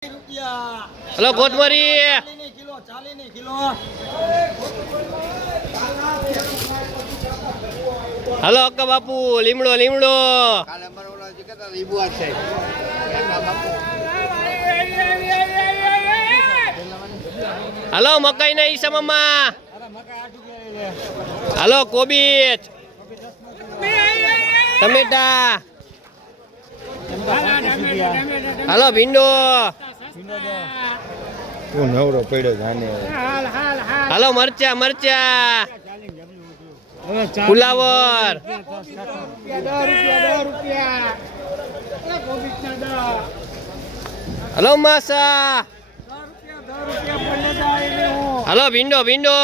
hello કોથમરી hello Akka બાપુ લીમડો લીમડો હલો મકાઈ ના ઈસમમાં હલો કોબીજ ટમેટા હલો ભીંડો નવરો પડ્યો જાને હલો મરચા મરચા ફુલાવર હલો માસા હલો ભીંડો ભીંડો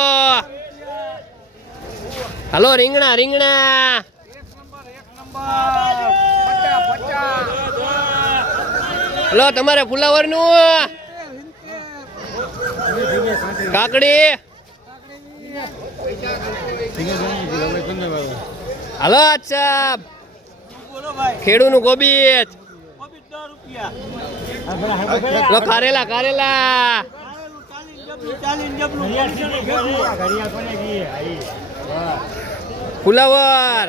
હલો રીંગણા રીંગણા હલો તમારે ફુલાવર નું કાકડી હલો અચ્છા ખેડૂ નું કોબીજ હલો કારેલા કારેલા ફુલાવર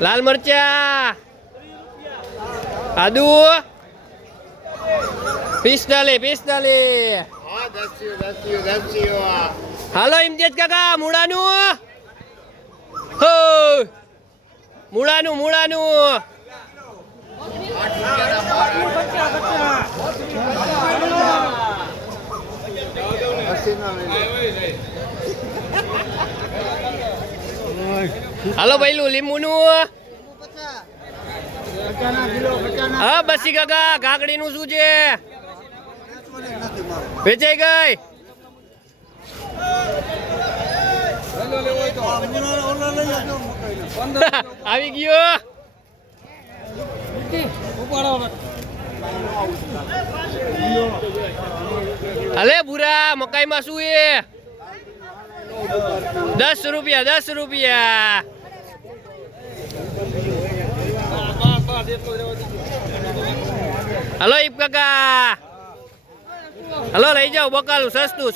લાલ મરચા આદુ 45 હાલો ઇમજેદ કાકા મૂળાનું હો મૂળાનું હાલો ભાઈલું લીંબુનું હા બસી કાકા કાકડી નું શું છે વેચાઈ ગઈ આવી ગયો અલે ભૂરા મકાઈ માં શું એ 10 રૂપિયા હલો ઈપ કાકા હલો લઈ જાઓ બકાલું સસ્તું